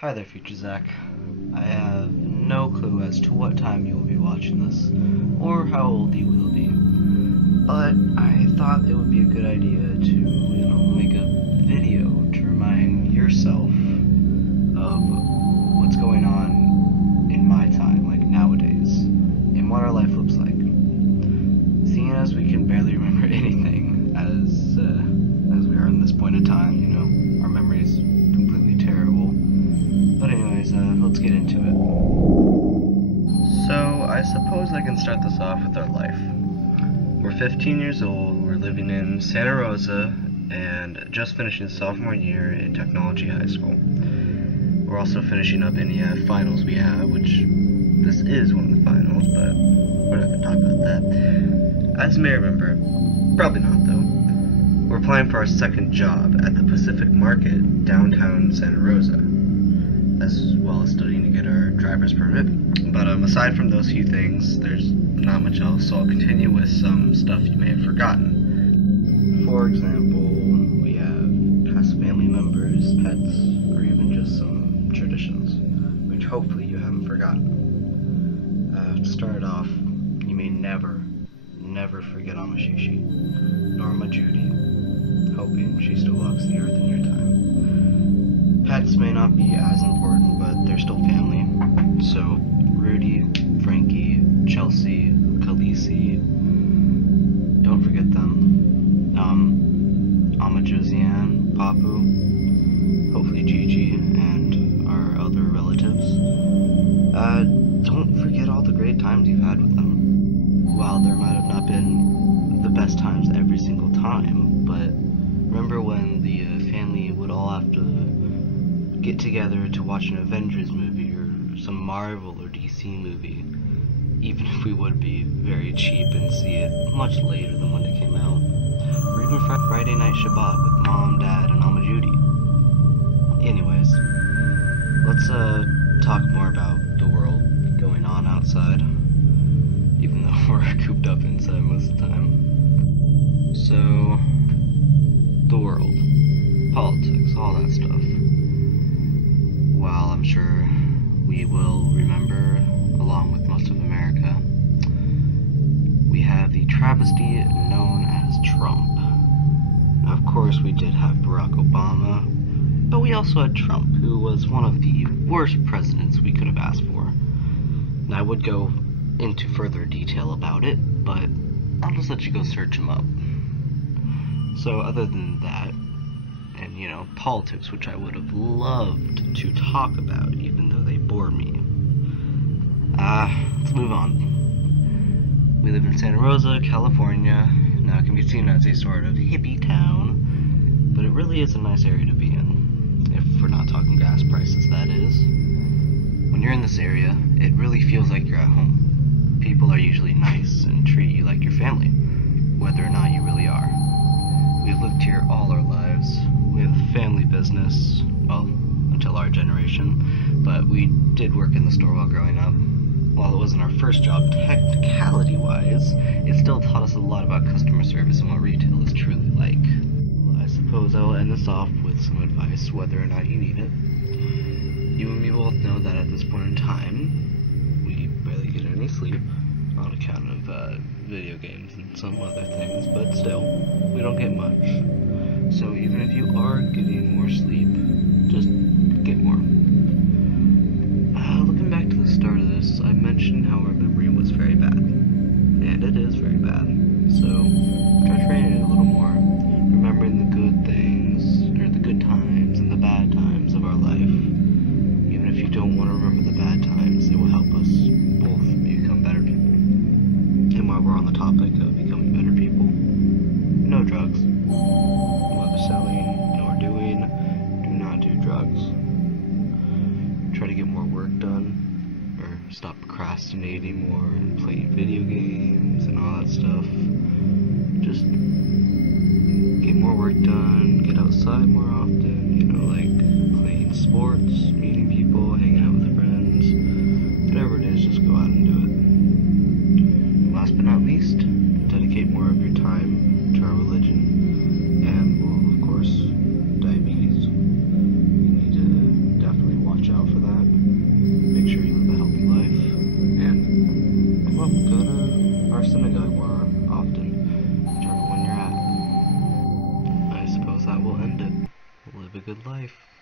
Hi there, Future Zach. I have no clue as to what time you will be watching this, or how old you will be, but I thought it would be a good idea to, make a video to remind yourself of what's going on in my time, like nowadays, and what our life looks like. Seeing as we can barely remember anything as we are in this point in time, our memory's completely terrible. But anyways, let's get into it. So, I suppose I can start this off with our life. We're 15 years old, we're living in Santa Rosa, and just finishing sophomore year in Technology High School. We're also finishing up any finals we have, which this is one of the finals, but we're not going to talk about that. As you may remember, probably not though, we're applying for our second job at the Pacific Market downtown Santa Rosa, as well as studying to get our driver's permit. But aside from those few things, there's not much else, so I'll continue with some stuff you may have forgotten. For example, we have past family members, pets, or even just some traditions, which hopefully you haven't forgotten. To start it off, you may never forget Amashishi, nor Ma Judy, hoping she still walks the earth in your time. Pets may not be as important, but they're still family. So, Rudy, Frankie, Chelsea, Khaleesi, don't forget them. Ama Josiane, Papu, hopefully Gigi, and our other relatives. Don't forget all the great times you've had with them. While there might have not been the best times every single time, but remember when the family would all have to get together to watch an Avengers movie or some Marvel or DC movie, even if we would be very cheap and see it much later than when it came out, or even Friday Night Shabbat with Mom, Dad, and Mama Judy. Anyways, let's talk more about the world going on outside, even though we're cooped up inside most of the time. So, the world, politics, all that stuff. While I'm sure we will remember, along with most of America, we have the travesty known as Trump. Now, of course, we did have Barack Obama, but we also had Trump, who was one of the worst presidents we could have asked for. And I would go into further detail about it, but I'll just let you go search him up. So, other than that, and politics, which I would have loved to talk about, even though they bore me. Let's move on. We live in Santa Rosa, California. Now it can be seen as a sort of hippie town, but it really is a nice area to be in, if we're not talking gas prices, that is. When you're in this area, it really feels like you're at home. People are usually nice and treat you like your family, whether or not you really are. We've lived here all our lives. We have a family business, well, until our generation, but we did work in the store while growing up. While it wasn't our first job, technicality-wise, it still taught us a lot about customer service and what retail is truly like. I suppose I will end this off with some advice, whether or not you need it. You and me both know that at this point in time, we barely get any sleep, on account of video games and some other things, but still, we don't get much. So even if you are getting more sleep, just get more. Looking back to the start of this, I mentioned how our memory was very bad. And it is very bad. So, try training it a little more. Remembering the good things, or the good times, and the bad times of our life. Even if you don't want to remember the bad times, it will help us both become better people. And while we're on the topic of becoming better people, no drugs. Whether selling or doing, do not do drugs. Try to get more work done, or stop procrastinating more and playing video games and all that stuff. Just get more work done, get outside more often, like playing sports, meeting people, hanging out with friends, whatever it is, just go out and do it. And last but not least, dedicate more of your time to our religion, and, well, of course, diabetes. You need to definitely watch out dog more often, whichever one you're at. I suppose that will end it. Live a good life.